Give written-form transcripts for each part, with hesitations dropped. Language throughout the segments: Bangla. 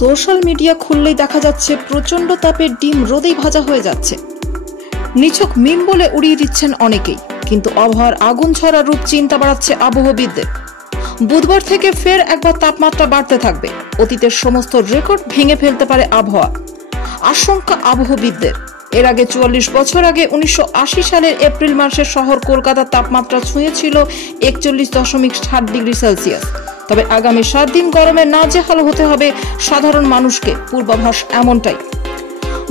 সোশ্যাল মিডিয়া খুললেই দেখা যাচ্ছে প্রচন্ড তাপে ডিম রোদেই ভাজা হয়ে যাচ্ছে। নিছক মিম বলে উড়িয়ে দিচ্ছেন অনেকেই, কিন্তু আবহাওয়ার আগুন ছড়া রূপ চিন্তা বাড়াচ্ছে আবহবিদদের। বুধবার থেকে ফের একবার তাপমাত্রা বাড়তে থাকবে। অতীতের সমস্ত রেকর্ড ভেঙে ফেলতে পারে আবহাওয়া, আশঙ্কা আবহবিদদের। এর আগে ৪৪ বছর আগে ১৯৮০ সালের এপ্রিল মাসে শহর কলকাতার তাপমাত্রা ছুঁয়েছিল ৪১.৭ ডিগ্রি সেলসিয়াস। তবে আগামী ৭ দিন গরমে নাজেহাল হতে হবে সাধারণ মানুষকে, পূর্বাভাস এমনটাই।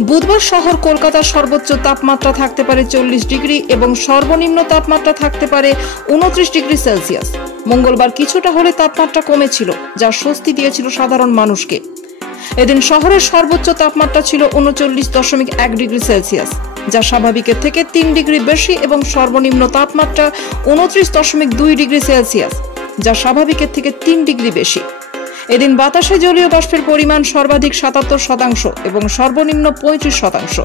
বুধবার শহর কলকাতার সর্বোচ্চ তাপমাত্রা থাকতে পারে ৪০ ডিগ্রি এবং সর্বনিম্ন তাপমাত্রা থাকতে পারে ২৯ ডিগ্রি সেলসিয়াস। মঙ্গলবার কিছুটা হলে তাপমাত্রা কমেছিল, যা স্বস্তি দিয়েছিল সাধারণ মানুষকে। এদিন শহরের সর্বোচ্চ তাপমাত্রা ছিল ৩৯.১ ডিগ্রি সেলসিয়াস, যা স্বাভাবিকের থেকে ৩ ডিগ্রি বেশি, এবং সর্বনিম্ন তাপমাত্রা ২৯.২ ডিগ্রি সেলসিয়াস, যা স্বাভাবিকের থেকে ৩ ডিগ্রি বেশি। এদিন বাতাসে জলীয় বাষ্পের পরিমাণ সর্বাধিক ৭৭% এবং সর্বনিম্ন ৩৫%।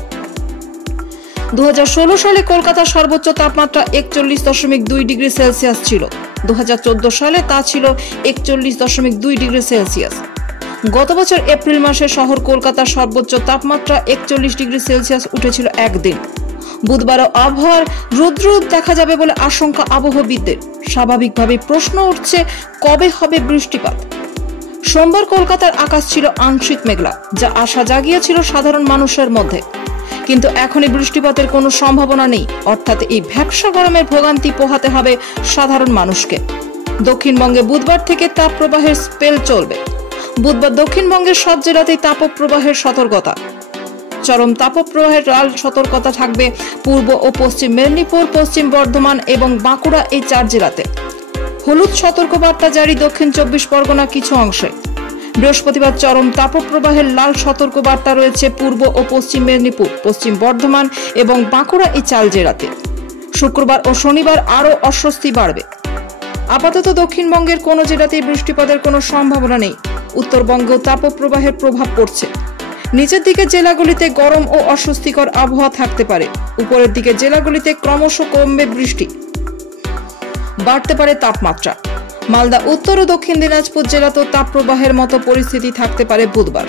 ২০১৬ সালে কলকাতার সর্বোচ্চ তাপমাত্রা ৪১.২ ডিগ্রি সেলসিয়াস ছিল। ২০১৪ সালে তা ছিল ৪১.২ ডিগ্রি সেলসিয়াস। গত বছর এপ্রিল মাসে শহর কলকাতার সর্বোচ্চ তাপমাত্রা ৪১ ডিগ্রি সেলসিয়াস উঠেছিল একদিন। বুধবারও আবহাওয়ার রৌদ্র দেখা যাবে বলে আশঙ্কা আবহবিদদের। স্বাভাবিকভাবে প্রশ্ন উঠছে, কবে হবে বৃষ্টিপাত? সোমবার কলকাতার আকাশ ছিল আংশিক মেঘলা, যা আশা জাগিয়েছিল সাধারণ মানুষের মধ্যে। কিন্তু এখনই বৃষ্টিপাতের কোনো সম্ভাবনা নেই, অর্থাৎ এই ভ্যাপসা গরমের ভোগান্তি পোহাতে হবে সাধারণ মানুষকে। দক্ষিণবঙ্গে বুধবার থেকে তাপপ্রবাহের স্পেল চলবে। বুধবার দক্ষিণবঙ্গের সব জেলাতেই তাপপ্রবাহের সতর্কতা। চরম তাপপ্রবাহের লাল সতর্কতা থাকবে পূর্ব ও পশ্চিম মেদিনীপুর, পশ্চিম বর্ধমান এবং বাঁকুড়া, এই ৪ জেলাতে। হলুদ সতর্কবার্তা জারি দক্ষিণ ২৪ পরগনা কিছু অংশে। বৃহস্পতিবার চরম তাপপ্রবাহের লাল সতর্কবার্তা রয়েছে পূর্ব ও পশ্চিম মেদিনীপুর, পশ্চিম বর্ধমান এবং বাঁকুড়া, এই ৪ জেলাতে। শুক্রবার ও শনিবার আরও অস্বস্তি বাড়বে। আপাতত দক্ষিণবঙ্গের কোনো জেলাতেই বৃষ্টিপাতের কোনো সম্ভাবনা নেই। উত্তরবঙ্গেও তাপপ্রবাহের প্রভাব পড়ছে। নিচের দিকে জেলাগুলিতে গরম ও অস্বস্তিকর আবহাওয়া থাকতে পারে। উপরের দিকে জেলাগুলিতে ক্রমশ কমবে বৃষ্টি, বাড়তে পারে তাপমাত্রা। মালদা, উত্তর ও দক্ষিণ দিনাজপুর জেলাতেও তাপপ্রবাহের মতো পরিস্থিতি থাকতে পারে বুধবার।